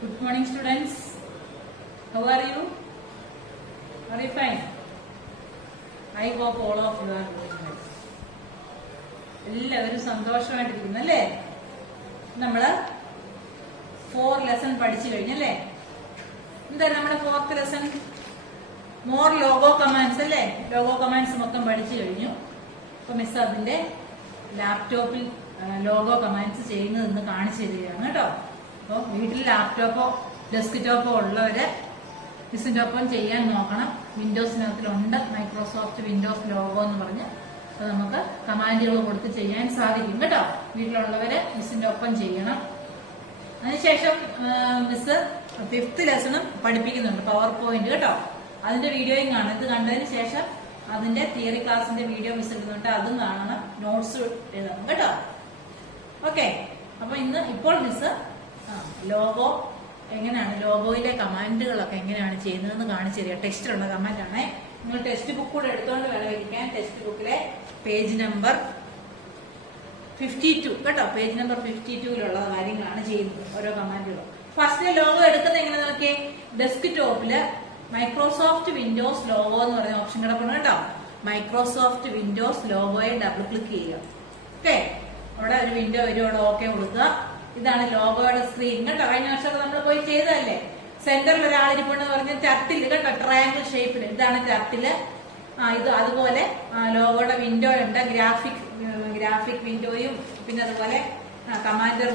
Good morning, students. How are you? Are you fine? I hope all of you are doing well. എല്ലാവരും സന്തോഷമായിട്ടിരിക്കുന്നു അല്ലേ? നമ്മള് 4 lesson പഠിച്ചു കഴിഞ്ഞല്ലേ? എന്താ നമ്മുടെ 4th lesson? More logo commands അല്ലേ? ലോഗോ കമാൻഡ്സ് മൊത്തം പഠിച്ചു കഴിഞ്ഞു. അപ്പൊ മിസ് അതിന്റെ ലാപ്ടോപ്പിൽ ലോഗോ കമാൻഡ്സ് ചെയ്യുന്നതെന്ന് കാണിച്ചു തരികയാണ് കേട്ടോ. അപ്പോൾ വീട്ടിൽ ലാപ്ടോപ്പോ ഡെസ്ക്ടോപ്പോ ഉള്ളവര് മിസ്സിന്റെ ഒപ്പം ചെയ്യാൻ നോക്കണം. വിൻഡോസിനകത്തിലുണ്ട് മൈക്രോസോഫ്റ്റ് വിൻഡോസ് ലോഗോ എന്ന് പറഞ്ഞ് അത് നമുക്ക് കമാൻഡുകൾ കൊടുത്ത് ചെയ്യാൻ സാധിക്കും കേട്ടോ. വീട്ടിലുള്ളവര് മിസ്സിന്റെ ഒപ്പം ചെയ്യണം. അതിനുശേഷം മിസ് 5th ലെസണും പഠിപ്പിക്കുന്നുണ്ട്, പവർ പോയിന്റ് കേട്ടോ. അതിന്റെ വീഡിയോയും കാണാം. ഇത് കണ്ടതിന് ശേഷം അതിന്റെ തിയറി ക്ലാസിന്റെ വീഡിയോ മിസ് ഇടുന്നുണ്ട്, അതും കാണണം. നോട്ട്സ് എഴുതണം കേട്ടോ. ഓക്കെ, അപ്പൊ ഇപ്പോൾ മിസ് ലോഗോ എങ്ങനെയാണ്, ലോഗോയിലെ കമാൻഡുകളൊക്കെ എങ്ങനെയാണ് ചെയ്യുന്നതെന്ന് കാണിച്ചു തരിക. ടെക്സ്റ്റിലുള്ള കമാൻഡാണ്. നിങ്ങൾ ടെക്സ്റ്റ് ബുക്ക് കൂടെ എടുത്തോണ്ട് വേണം ഇരിക്കാൻ. ടെക്സ്റ്റ് ബുക്കിലെ പേജ് നമ്പർ 52 കേട്ടോ. പേജ് നമ്പർ 52-ലുള്ള കാര്യങ്ങളാണ് ചെയ്യുന്നത്, ഓരോ കമാൻഡുകളും. ഫസ്റ്റ് ലോഗോ എടുക്കുന്നത് എങ്ങനെ നോക്കിയേ? ഡെസ്ക്ടോപ്പില് മൈക്രോസോഫ്റ്റ് വിൻഡോസ് ലോഗോ എന്ന് പറഞ്ഞ ഓപ്ഷൻ കിടക്കണം കേട്ടോ. മൈക്രോസോഫ്റ്റ് വിൻഡോസ് ലോഗോയെ ഡബിൾ ക്ലിക്ക് ചെയ്യുക. ഓക്കെ, അവിടെ ഒരു വിൻഡോ വരും, അവിടെ ഓക്കെ കൊടുക്കുക. ഇതാണ് ലോഗോയുടെ സ്ക്രീൻ കേട്ടോ. കഴിഞ്ഞ വർഷം നമ്മൾ പോയി ചെയ്തതല്ലേ. സെന്ററിൽ ഒരാളിരിപ്പുണ്ടെന്ന് പറഞ്ഞ് ടർട്ടിൽ കേട്ടോ, ട്രയാങ്കിൾ ഷേപ്പിൽ. ഇതാണ് ടർട്ടില്. ഇത് അതുപോലെ ലോഗോയുടെ വിൻഡോ ഉണ്ട്, ഗ്രാഫിക് വിൻഡോയും പിന്നെ അതുപോലെ കമാൻഡർ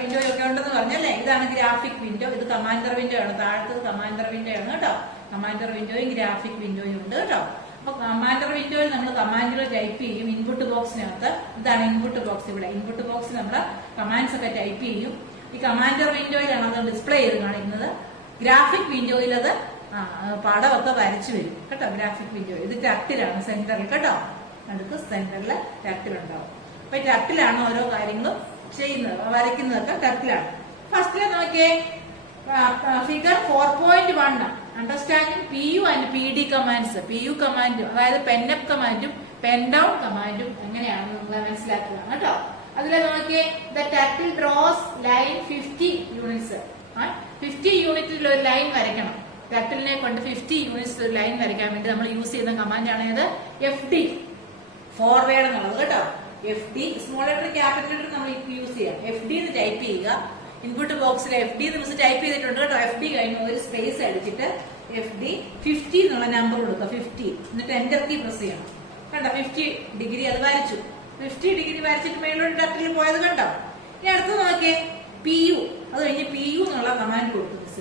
വിൻഡോയും ഒക്കെ ഉണ്ടെന്ന് പറഞ്ഞല്ലേ. ഇതാണ് ഗ്രാഫിക് വിൻഡോ, ഇത് കമാൻഡർ വിൻഡോ ആണ്. താഴത്തത് കമാൻഡർ വിൻഡോ ആണ് കേട്ടോ. കമാൻഡർ വിൻഡോയും ഗ്രാഫിക് വിൻഡോയും ഉണ്ട് കേട്ടോ. അപ്പൊ കമാൻഡർ വിൻഡോയിൽ നമ്മൾ കമാൻഡുകൾ ടൈപ്പ് ചെയ്യും ഇൻപുട്ട് ബോക്സിനകത്ത്. ഇതാണ് ഇൻപുട്ട് ബോക്സ്. ഇവിടെ ഇൻപുട്ട് ബോക്സിൽ നമ്മൾ കമാൻഡ്സ് ഒക്കെ ടൈപ്പ് ചെയ്യും. ഈ കമാൻഡർ വിൻഡോയിലാണ് അത് ഡിസ്പ്ലേ ചെയ്ത് കാണിക്കുന്നത്. ഗ്രാഫിക് വിൻഡോയിൽ അത് പടമൊക്കെ വരച്ചു വരും കേട്ടോ. ഗ്രാഫിക് വിൻഡോ ഇത് ടർട്ടിലാണ്, സെന്ററിൽ കേട്ടോ. അടുത്ത് സെന്ററിൽ ടർട്ടിലുണ്ടാവും. അപ്പൊ ടർട്ടിലാണ് ഓരോ കാര്യങ്ങളും ചെയ്യുന്നത്, വരയ്ക്കുന്നതൊക്കെ ടർട്ടിലാണ്. ഫസ്റ്റില് നോക്കിയേ, figure 4.1 understanding PU and PD commands. PU കമാൻഡും അതായത് പെൻഅപ്പ് കമാൻഡും പെൻ ഡൗൺ കമാൻഡും എങ്ങനെയാണെന്ന് നിങ്ങൾ മനസ്സിലാക്കുക കേട്ടോ. അതിൽ നോക്കിയേ, the turtle draws line 50 units. 50 യൂണിറ്റിൽ ഒരു ലൈൻ വരയ്ക്കണം. ടർട്ടിലിനെ കൊണ്ട് 50 യൂണിറ്റ്സ് ഒരു ലൈൻ വരയ്ക്കാൻ വേണ്ടി നമ്മൾ യൂസ് ചെയ്യുന്ന കമാൻഡാണ് ഇത് FD, ഫോർവേഡ് എന്നുള്ളത് കേട്ടോ. FD small letter capital letter നമ്മൾ യൂസ് ചെയ്യാം. FD എന്ന് ടൈപ്പ് ചെയ്യുക. ഇൻപുട്ട് ബോക്സിൽ FD എന്ന് മിസ് ടൈപ്പ് ചെയ്തിട്ടുണ്ട് കേട്ടോ. FD കഴിഞ്ഞ് ഒരു സ്പേസ് അടിച്ചിട്ട് FD 50 എന്നുള്ള നമ്പർ കൊടുക്കുക. 50 എന്നിട്ട് എന്റർ കീ പ്രസ് ചെയ്യണം കണ്ടോ. 50 ഡിഗ്രി അത് വരച്ചു. 50 ഡിഗ്രി വരച്ചിട്ട് മേലോട്ട് ടർട്ടിൽ പോയത് കണ്ടോ. ഇനി അടുത്ത് നോക്കിയേ, PU. അത് കഴിഞ്ഞ് PU എന്നുള്ള കമാൻഡ് കൊടുത്തു മിസ്.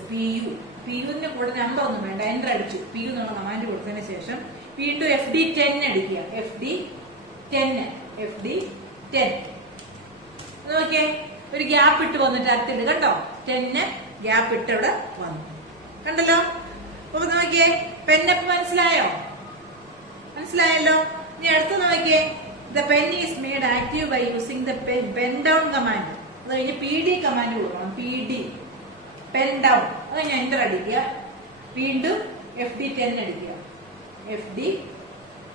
PU-ന്റെ കൂടെ നമ്പർ ഒന്നും വേണ്ട, എന്റർ അടിച്ചു. PU എന്നുള്ള കമാൻഡ് കൊടുത്തതിന് ശേഷം വീണ്ടും FD 10 അടിക്കുക. FD 10 നോക്കിയേ, ഒരു ഗ്യാപ്പ് ഇട്ട് വന്നു ടർട്ടിൽ കേട്ടോ. 10 ഗ്യാപ്പ് ഇട്ട് ഇവിടെ വന്നു കണ്ടല്ലോ. അപ്പൊ നോക്കിയേ, പെന്നപ്പ് മനസ്സിലായല്ലോ. ഇനി അടുത്ത് നോക്കിയേ, the pen is made active by using the pen down command. അത് കഴിഞ്ഞ് PD കമാൻഡ് കൊടുക്കണം. PD pen down. അത് കഴിഞ്ഞ് എന്റർ അടിക്കുക. വീണ്ടും FD 10 അടിക്കുക. FD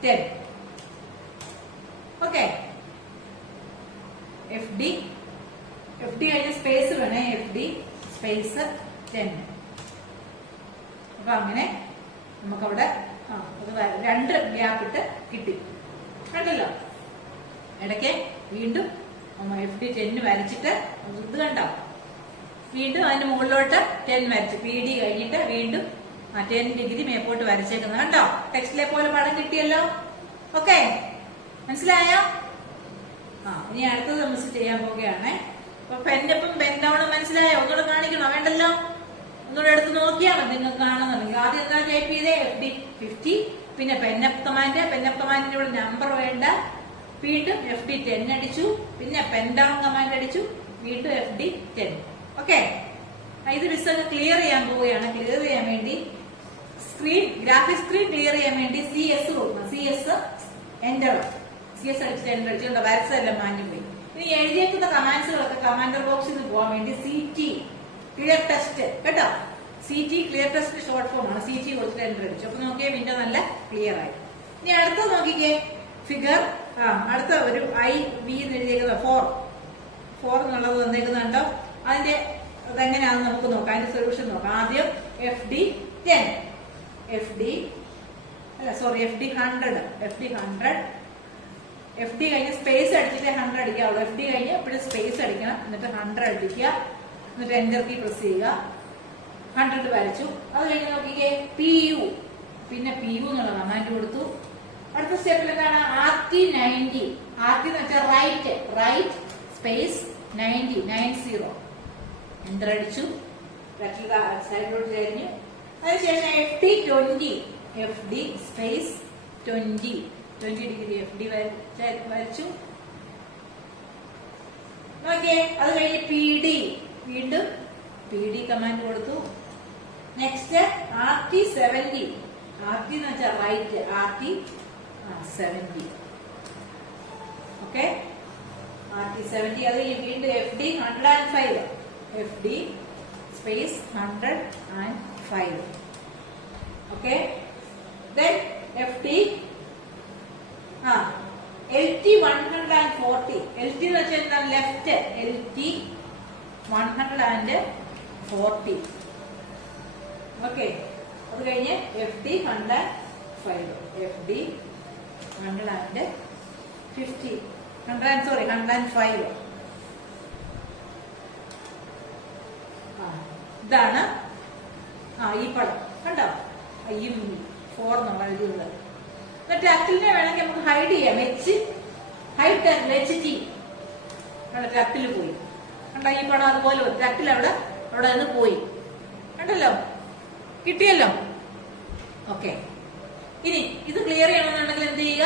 10 okay. FD കഴിഞ്ഞ സ്പേസ് വേണേ. FD space 10. അപ്പൊ അങ്ങനെ നമുക്കവിടെ 2 ഗ്യാപ്പ് ഇട്ട് കിട്ടി കണ്ടല്ലോ. ഇടയ്ക്ക് വീണ്ടും FD 10 വരച്ചിട്ട് ഇത് കണ്ടോ. വീണ്ടും അതിന്റെ മുകളിലോട്ട് 10 വരച്ചു. PD കഴിഞ്ഞിട്ട് വീണ്ടും 10 ഡിഗ്രി മേപ്പോട്ട് വരച്ചേക്കുന്നത് കണ്ടോ. ടെക്സ്റ്റിലെ പോലെ പടം കിട്ടിയല്ലോ. ഓക്കെ, മനസ്സിലായോ? ഇനി അടുത്തത് മിസ് ചെയ്യാൻ പോവുകയാണേ. അപ്പൊ പെന്നപ്പും പെൻ ഡൗണും മനസ്സിലായോ? ഒന്നുകൂടെ കാണിക്കണോ? വേണ്ടല്ലോ, ഒന്നുകൂടെ എടുത്ത് നോക്കിയാൽ മതി നിങ്ങൾക്ക് കാണുന്നുണ്ടെങ്കിൽ. ആദ്യം എന്താ ടൈപ്പ് ചെയ്തേ? FD 50. പിന്നെ പെന്നപ്പ് കമാൻഡിന്റെ ഇവിടെ നമ്പർ വേണ്ട. വീണ്ടും FD 10 അടിച്ചു. പിന്നെ പെൻ ഡൗൺ കമാൻഡ് അടിച്ചു. വീണ്ടും FD 10. ഓക്കെ, ഇത് മിസ് ക്ലിയർ ചെയ്യാൻ പോവുകയാണ്. ക്ലിയർ ചെയ്യാൻ വേണ്ടി ഗ്രാഫിക് സ്ക്രീൻ ക്ലിയർ ചെയ്യാൻ വേണ്ടി CS കൊടുക്കണം. CS അടിച്ചിട്ട് എന്റർ അടിച്ചുകൊണ്ട് വരച്ചതെല്ലാം മാഞ്ഞു പോയി. ഇനി എഴുതിയേക്കുന്ന കമാൻഡ്സുകളൊക്കെ കമാൻഡർ ബോക്സിൽ നിന്ന് പോകാൻ വേണ്ടി CT ക്ലിയർ ടെസ്റ്റ് കേട്ടോ. CT clear test short form ആണ്. CT കൊടുത്തിട്ട് എന്റർ അടിച്ചു. അപ്പൊ നോക്കിയാൽ വിൻഡോ നല്ല ക്ലിയർ ആയി. ഇനി അടുത്തത് നോക്കിക്കേ, ഫിഗർ അടുത്ത ഒരു IV എന്ന് എഴുതിയേക്കുന്നത് 4 എന്നുള്ളത് വന്നേക്കുന്നുണ്ടോ. അതിന്റെ അതെങ്ങനെയാണെന്ന് നമുക്ക് നോക്കാം. അതിന്റെ സൊല്യൂഷൻ നോക്കാം. ആദ്യം FD 10, FD 100, FD കഴിഞ്ഞ് സ്പേസ് അടിച്ചിട്ട് 100 അടിക്കാവുള്ളൂ. FD കഴിഞ്ഞ് എപ്പോഴും സ്പേസ് അടിക്കണം, എന്നിട്ട് 100 അടിക്കുക, എന്നിട്ട് എൻ്റർ കീ പ്രസ് ചെയ്യുക. 100 വരച്ചു. അത് കഴിഞ്ഞ് നോക്കിക്കേ PU, പിന്നെ PU എന്നുള്ള കമാൻഡ് കൊടുത്തു. അടുത്ത സ്റ്റെപ്പിൽ എന്താണ്? RT 90, RT എന്ന് വെച്ചാൽ റൈറ്റ് സ്പേസ് 90 എൻ്റർ അടിച്ചു. സൈഡിലോട്ട് കഴിഞ്ഞു. അതിനുശേഷം FD 20, FD space 20 degree FD വരച്ചു. നോക്കിയേ. അത് കഴിഞ്ഞ് PD, വീണ്ടും PD കമാൻഡ് കൊടുത്തു. നെക്സ്റ്റ് RT 70, RT എന്ന് വെച്ചാൽ റൈറ്റ്, RT 70. Okay, RT 70. അത് വീണ്ടും FD 105, FD space 105. Okay, then FD LT 140, LT എന്ന് വെച്ചാൽ എന്താണ്? Left, LT 140. ഓക്കെ, അത് കഴിഞ്ഞ് FD 105, FD 105. ഇതാണ് ഈ പടം കണ്ടോ? ഈ 4 നമ്മൾ എഴുതിയുള്ളത്. ടർട്ടിലിനെ വേണമെങ്കിൽ നമുക്ക് ഹൈഡ് ചെയ്യാം. HT ടർട്ടിൽ പോയി കണ്ടോ? ഈ പടം അതുപോലെ ടർട്ടിൽ അവിടെ നിന്ന് പോയി കണ്ടല്ലോ, കിട്ടിയല്ലോ. ഓക്കെ, ഇനി ഇത് ക്ലിയർ ചെയ്യണമെന്നുണ്ടെങ്കിൽ എന്ത് ചെയ്യുക?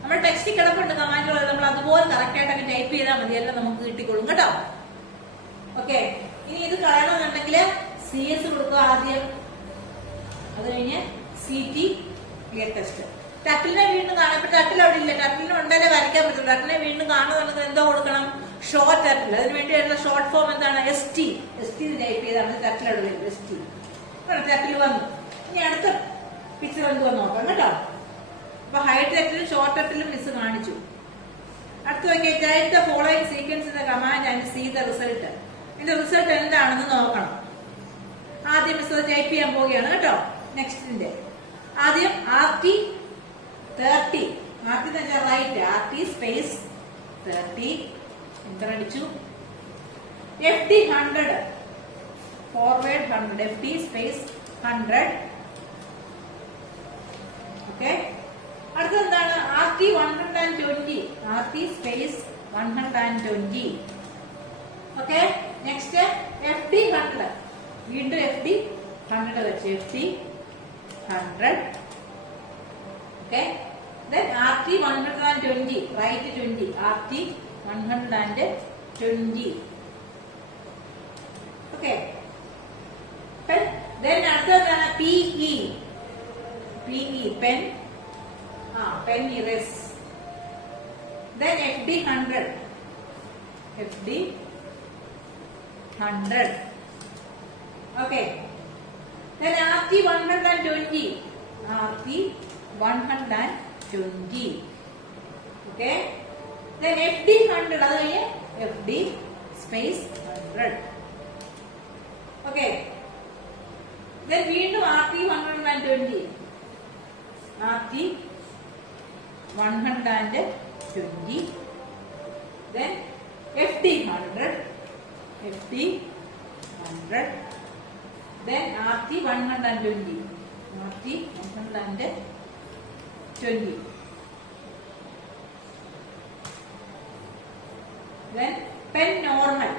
നമ്മുടെ ടെക്സ്റ്റ് കിടപ്പുണ്ട് കമാൻഡുകൾ, നമ്മൾ അതുപോലെ കറക്റ്റ് ആയിട്ട് ടൈപ്പ് ചെയ്താൽ മതി, എല്ലാം നമുക്ക് കിട്ടിക്കൊള്ളും കേട്ടോ. ഓക്കെ, ഇനി ഇത് കളയണമെന്നുണ്ടെങ്കിൽ CS കൊടുക്കുക ആദ്യം, അത് കഴിഞ്ഞ് CT ക്ലിയർ ടെസ്റ്റ്. ടർട്ടിലിനെ വീണ്ടും കാണാം. ഇപ്പൊ ടർട്ടിൽ അവിടെ ഇല്ല, ടർട്ടിലിനെ ഉണ്ടെന്നെ വരയ്ക്കാൻ പറ്റുള്ളൂ. ടർട്ടിലിനെ വീണ്ടും കാണുന്നുണ്ടെങ്കിൽ എന്തോ കൊടുക്കണം? Short turtle. അതിന് വേണ്ടിയുള്ള ഷോർട്ട് ഫോം എന്താണ്? ST ടൈപ്പ് ചെയ്താണ് ടർട്ടിൽ അവിടെ വരും. ST ടർട്ടിൽ വന്നു. ഇനി അടുത്ത പിക്ചർ എന്തുവാ നോക്കാം കേട്ടോ. അപ്പൊ ഹൈഡ് ടർട്ടിലും ഷോർട്ട് ടർട്ടിലും മിസ് കാണിച്ചു. അടുത്ത് നോക്കിയാൽ type the following sequence in the command and see the result. ഇതിന്റെ റിസൾട്ട് എന്താണെന്ന് നോക്കണം. ആദ്യം മിസ് ടൈപ്പ് ചെയ്യാൻ പോവുകയാണ് കേട്ടോ. നെക്സ്റ്റിന്റെ ആദ്യം RT 30, RT എന്ന് വെച്ചാൽ റൈറ്റ്, RT സ്പേസ് 30 എൻ്റർ അടിച്ചു. FD 100, forward 100, FD space 100. Okay, അടുത്തത് എന്താണ്? RT 120, RT space 120. Okay, next FD 100, വീണ്ടും FD 100 വെച്ച് FD 100. Okay, then RT 120, right 20, RT 120. Okay, then അടുത്തതാണ് PE, pen, pen erase. then FD 100, FD 100. Okay, then RT 120, RT 120. Okay, then FD 100, അത് കഴിഞ്ഞ് FD space 100. Okay, then വീണ്ടും RT 120, RT 120. then FD 100, FD 100. then RT 120, RT 120. then pen normal,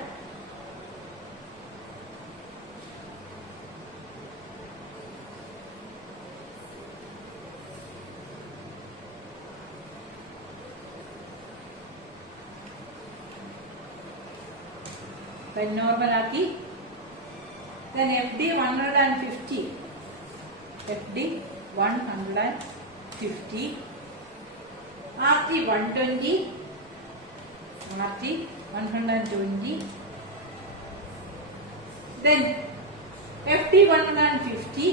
pen normal ആക്കി. then FD 150, FD 150. RT 120, RT 120. then FD 150,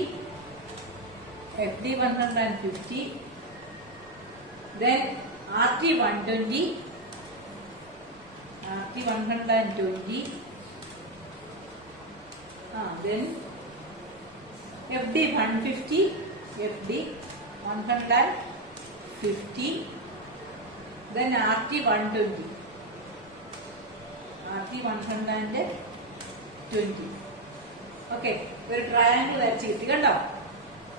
FD 150. then RT 120, RT 120. then FD 150, FD 150, then RT 120, RT 120. Okay, ഒരു triangle വരച്ച് കിട്ടി കണ്ടോ.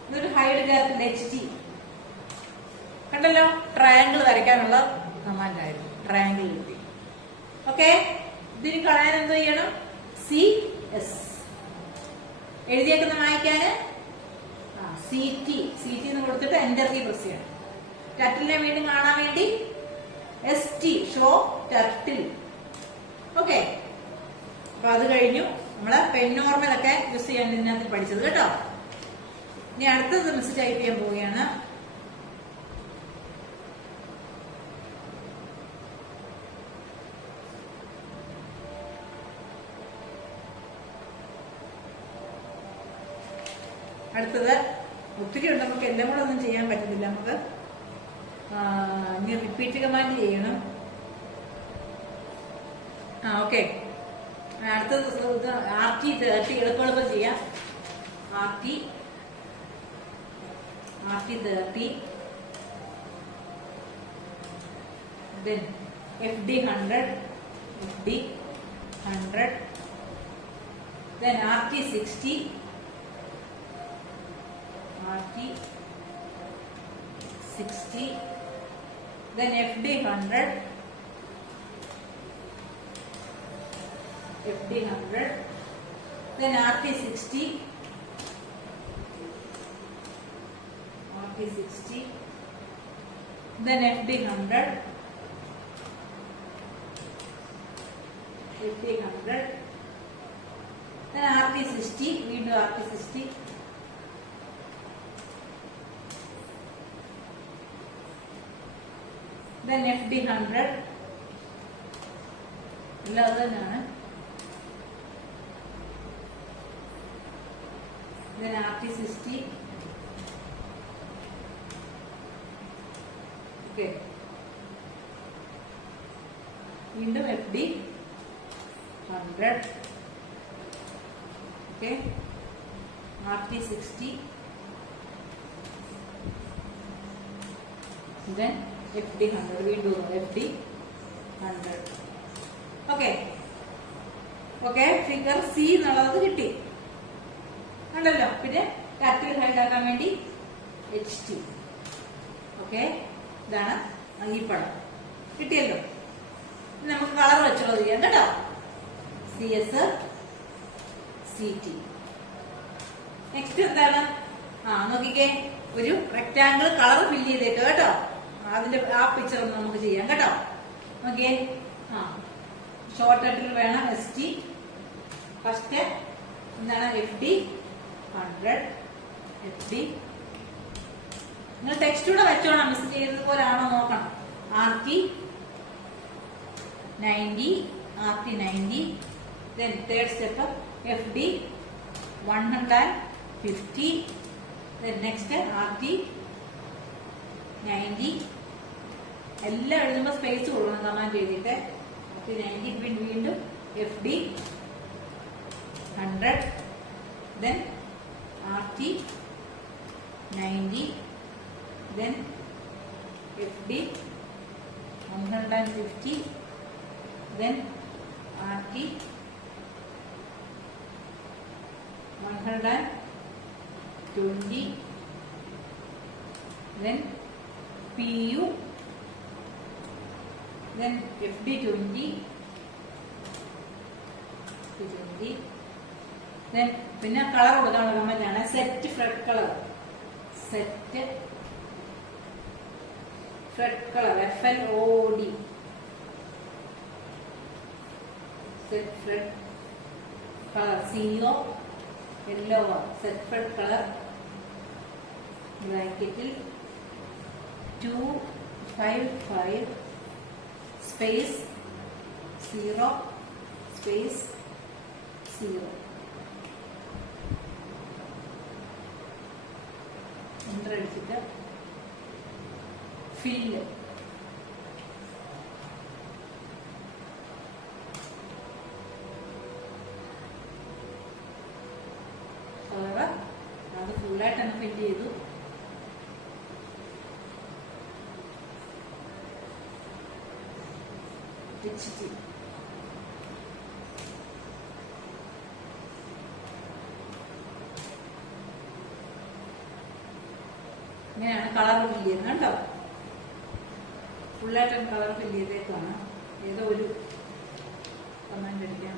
ഇതൊരു hide ഗ്രാഫിൽ HT കണ്ടല്ലോ. Triangle വരയ്ക്കാനുള്ള command ആയിരുന്നു. ട്രയാങ്കിൾ കിട്ടി. ഓക്കെ, ഇതിന് കളയാൻ എന്ത് ചെയ്യണം? CS എഴുതിയേക്കുന്ന വായിക്കാന് CT എന്ന് കൊടുത്തിട്ട് എന്റർ കീ പ്രസ് ചെയ്യണം. ടർട്ടിലിനെ വീണ്ടും കാണാൻ വേണ്ടി ST ഷോ ടർട്ടിൽ. ഓക്കെ, അപ്പൊ അത് കഴിഞ്ഞു. നമ്മള് പെന്നോർമലൊക്കെ യൂസ് ചെയ്യാൻ ഇതിനകത്ത് പഠിച്ചത് കേട്ടോ. ഇനി അടുത്തത് മിസ് ടൈപ്പ് ചെയ്യാൻ പോവുകയാണ്. അടുത്തത് ഒത്തിരി ഉണ്ട്, നമുക്ക് എല്ലാം കൂടെ ഒന്നും ചെയ്യാൻ പറ്റുന്നില്ല. നമുക്ക് ഇനി റിപ്പീറ്റ് കമാൻഡ് ചെയ്യണം. ഓക്കെ, അടുത്തത് RT 30 എളുപ്പം ചെയ്യാം. RT 30, then FD 100, then RT 60, then FD 100, then RT 60, then FD 100, then RT 60, വീണ്ടും RT 60, then FD 100. എല്ലാം അത് തന്നെയാണ്. then RT 60. ഓക്കെ, വീണ്ടും FD 100. Okay, RT 60, then FD 100, വീണ്ടും FD 100. ഓക്കെ, ഫിഗർ C എന്നുള്ളത് കിട്ടി കണ്ടല്ലോ. പിന്നെ ടർട്ടിൽ ഹൈഡ് ആക്കാൻ വേണ്ടി HT. ഓക്കെ, ഇതാണ് ഈ പടം കിട്ടിയല്ലോ. നമുക്ക് കളർ വെച്ചുള്ളത് ചെയ്യാം കേട്ടോ. CS, CT. നെക്സ്റ്റ് എന്താണ്? നോക്കിക്കേ, ഒരു റെക്ടാങ്കിൾ കളർ ഫില്ല് ചെയ്തേക്ക് കേട്ടോ. അതിന്റെ ആ പിക്ചർ ഒന്ന് നമുക്ക് ചെയ്യാം കേട്ടോ. നോക്കിയേ, ഷോർട്ട് ടർട്ടിൽ വേണം ST. ഫസ്റ്റ് എന്താണ്? FD 100, FD. നിങ്ങൾ ടെക്സ്റ്റ് കൂടെ വെച്ചോണം, മിസ് ചെയ്തത് പോലാണോ നോക്കണം. RT 90, then third step FD 150, then next RT 90. എല്ലാം എഴുതുമ്പോൾ സ്പേസ് കൊടുക്കണം കമാൻഡ് ചെയ്തിട്ട്. RT 90, വീണ്ടും FD 100, then RT 90, then FD 150, then RT 120, then PU, then FD 20, then പിന്നെ കളർ കൊടുക്കാനുള്ള കമാൻഡാണ് set flood colour. FLOD, set flood colour. CO yellow, set flood colour ബ്രാക്കറ്റിൽ 255 space 0 space 0. Enter അടിച്ചിട്ട് fill. ഫുള്ളായിട്ട് തന്നെ fill ചെയ്തു. ഇങ്ങനെയാണ് കളർ ഫില്ല് ചെയ്യുന്നത് കേട്ടോ. ഫുള്ളായിട്ട് കളർ ഫില്ല് ചെയ്തേക്കാണ്. ഏതോ ഒരു കമാൻഡ് അടിക്കാം.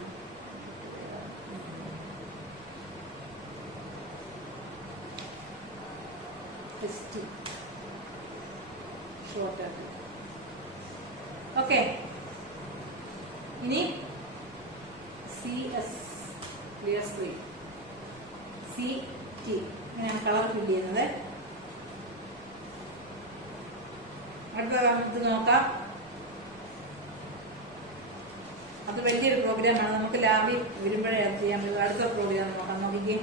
Short okay. ഇനി CS ക്ലിയർ സ്ക്രീൻ CT ഇങ്ങനെയാണ് കളർ ഫില്ല് ചെയ്യുന്നത്. അടുത്ത ഇത് നോക്കാം. അത് വലിയൊരു പ്രോഗ്രാമാണ്. നമുക്ക് ലാബിൽ വരുമ്പോഴേ അത് ചെയ്യാൻ പറ്റും. അടുത്ത പ്രോഗ്രാം നോക്കാം. നോക്കിക്കേ,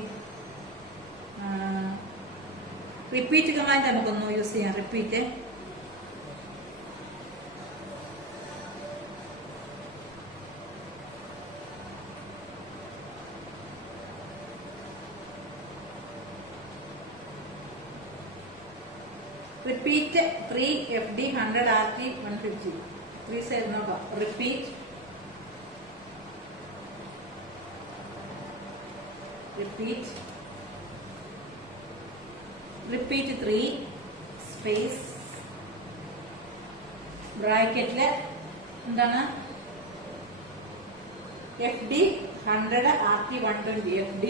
റിപ്പീറ്റ് കമാൻഡ് നമുക്കൊന്ന് യൂസ് ചെയ്യാം. Repeat repeat 3 FD 100 RT 150 3 side നോക്കാം. റിപ്പീറ്റ് റിപ്പീറ്റ് 3 സ്പേസ് ബ്രാക്കറ്റില് എന്താണ് FD 100 RT 120 FD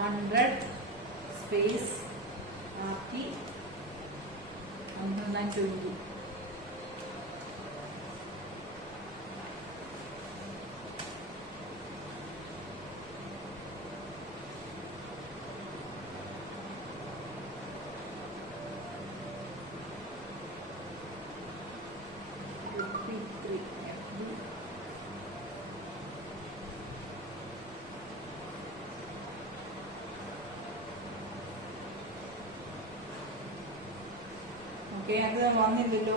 100 space RT 120. Okay, അത് വന്നില്ലല്ലോ.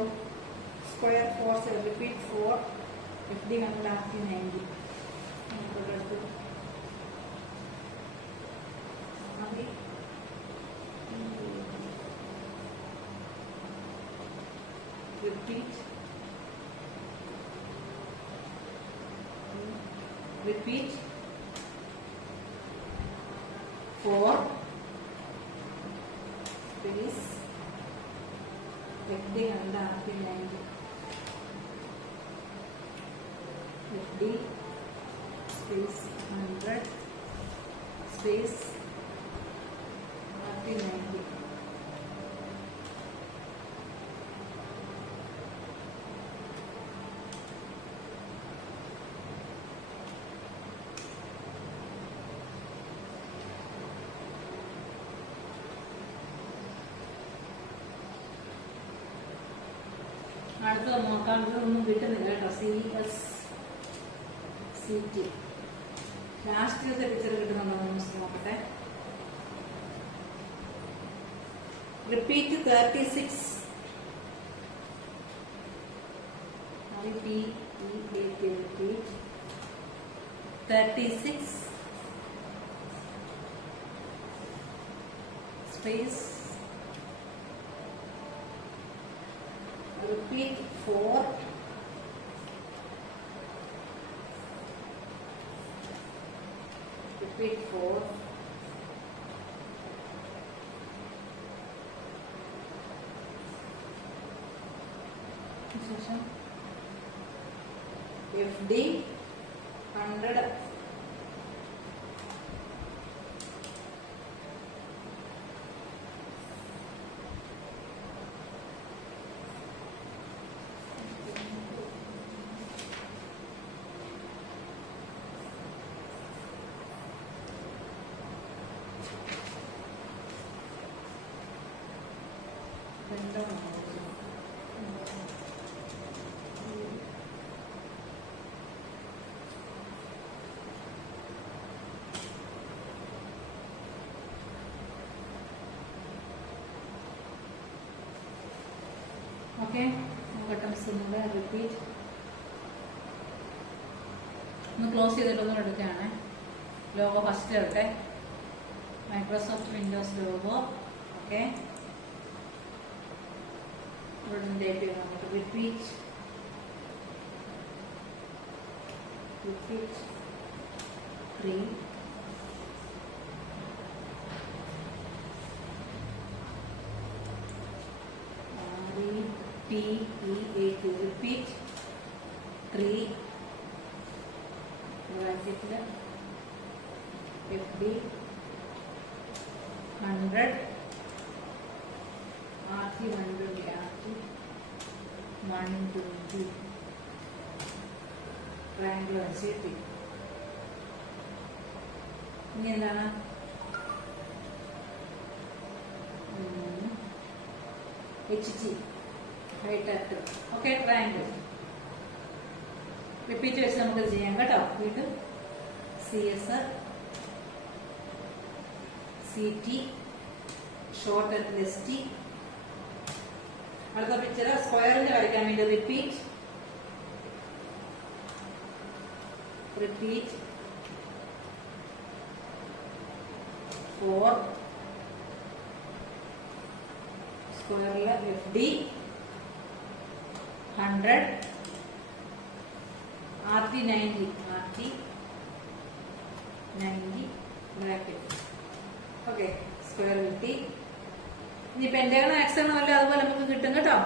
Square 4 repeat 4 FD 100 RT 90. repeat 4 space FD 100 RT 90 FD space 100 space RT 90. അടുത്ത നോക്കാം. ഇതൊന്നും കിട്ടുന്നില്ല കേട്ടോ. CSCT ലാസ്റ്റ് പിക്ചർ കിട്ടുന്നുണ്ടോ നോക്കട്ടെ. Repeat 36 repeat 36 space repeat 4 repeat 4 FD 100 okay. Buttons repeat ഒന്ന് ക്ലോസ് ചെയ്തിട്ടൊന്നും എടുക്കുകയാണ്. ലോഗോ ഫസ്റ്റ് വരട്ടെ. Microsoft Windows logo. ഓക്കെ, ഇവിടെ ടൈപ്പ് ചെയ്യാം നമുക്ക്. Repeat 3 REPEAT repeat 3 bracket FD 100 RT 120 RT 120 triangle city. ഇനി എന്താണ് HG height actor. Okay, triangle repeat വെച്ച് നമുക്ക് ചെയ്യാം കേട്ടോ. വീണ്ടും CS CT ഷോർട്ട് ST. അടുത്ത പിക്ചർ സ്ക്വയറിന്റെ വരയ്ക്കാൻ വേണ്ടി repeat 4 സ്ക്വയറില് FD 100 RT 90 bracket. Okay, square കിട്ടി. ഇനി പെന്റഗൺ ഹെക്സഗൺ അല്ല അതുപോലെ നമുക്ക് കിട്ടും കേട്ടോ.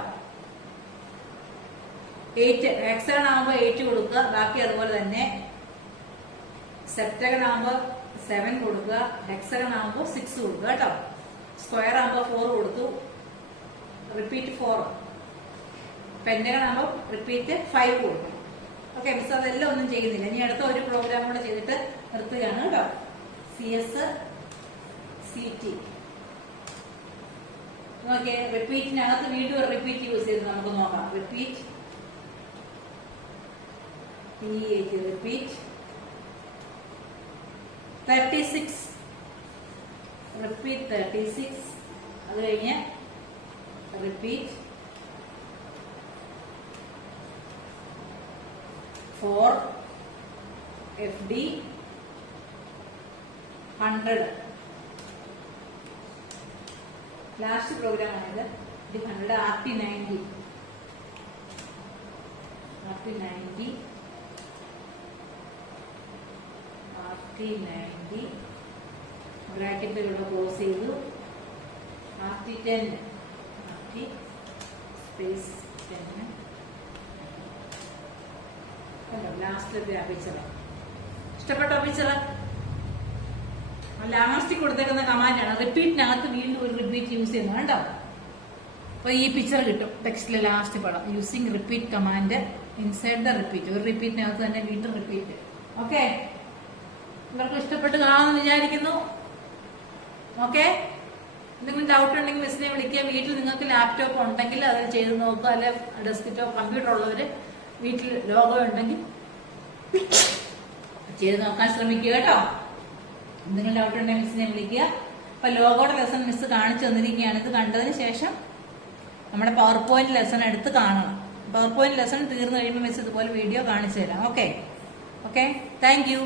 8 ഹെക്സഗൺ ആകുമ്പോ 8 കൊടുക്കുക, ബാക്കി അതുപോലെ തന്നെ. സെപ്റ്റഗൺ ആകുമ്പോ 7 കൊടുക്കുക, ഹെക്സഗൺ ആകുമ്പോ 6 കൊടുക്കുക കേട്ടോ. സ്ക്വയർ ആകുമ്പോ 4 കൊടുത്തു, റിപ്പീറ്റ് 4. പെന്റഗൺ ആകുമ്പോൾ റിപ്പീറ്റ് 5 കൊടുക്കും. ഓക്കെ മിസ്, അതെല്ലാം ഒന്നും ചെയ്യുന്നില്ല. ഇനി അടുത്ത ഒരു പ്രോഗ്രാം കൂടെ ചെയ്തിട്ട് നിർത്തുകയാണ് കേട്ടോ. CS CT. നോക്കിയേ, റിപ്പീറ്റിനകത്ത് വീണ്ടും ഒരു റിപ്പീറ്റ് യൂസ് ചെയ്ത് നമുക്ക് നോക്കാം. Repeat repeat 36 repeat 36. അത് കഴിഞ്ഞ് റിപ്പീറ്റ് 4 FD 100. ലാസ്റ്റ് പ്രോഗ്രാം ആയത് 100 RT 90 ബ്രാക്കറ്റ് ഇവിടെ ക്ലോസ് ചെയ്തു. RT 10 space 10. ലാസ്റ്റിലത്തെ ആ പിക്ചർ ഇഷ്ടപ്പെട്ടോ? പിക്ചർ ലാസ്റ്റിൽ കൊടുത്തേക്കുന്ന കമാൻഡാണ്. റിപ്പീറ്റിനകത്ത് വീണ്ടും ഒരു റിപ്പീറ്റ് യൂസ് ചെയ്യുന്നത് കേട്ടോ. അപ്പൊ ഈ പിക്ചർ കിട്ടും ടെക്സ്റ്റിലെ ലാസ്റ്റ് പടം. Using repeat command inside the repeat. ഒരു റിപ്പീറ്റിനകത്ത് തന്നെ വീണ്ടും റിപ്പീറ്റ്. ഓക്കെ, ഇവർക്ക് ഇഷ്ടപ്പെട്ട് കാണാമെന്ന് വിചാരിക്കുന്നു. ഓക്കെ, എന്തെങ്കിലും ഡൗട്ട് ഉണ്ടെങ്കിൽ മിസ്സിനെ വിളിക്കുക. വീട്ടിൽ നിങ്ങൾക്ക് ലാപ്ടോപ്പ് ഉണ്ടെങ്കിൽ അത് ചെയ്ത് നോക്കുക. അല്ലെ ഡെസ്ക്ടോപ്പ് കമ്പ്യൂട്ടർ ഉള്ളവര് വീട്ടിൽ ലോഗോ ഉണ്ടെങ്കിൽ ചെയ്ത് നോക്കാൻ ശ്രമിക്കുക കേട്ടോ. എന്തെങ്കിലും ഡൗട്ട് ഉണ്ടെങ്കിൽ മിസ്സിനെ വിളിക്കുക. അപ്പൊ ലോഗോയുടെ ലെസൺ മിസ് കാണിച്ചു തന്നിരിക്കുകയാണ്. ഇത് കണ്ടതിന് ശേഷം നമ്മുടെ പവർ പോയിന്റ് ലെസൺ എടുത്ത് കാണണം. പവർ പോയിന്റ് ലെസൺ തീർന്നു കഴിയുമ്പോൾ മിസ് ഇതുപോലെ വീഡിയോ കാണിച്ചു തരാം. Okay, thank you.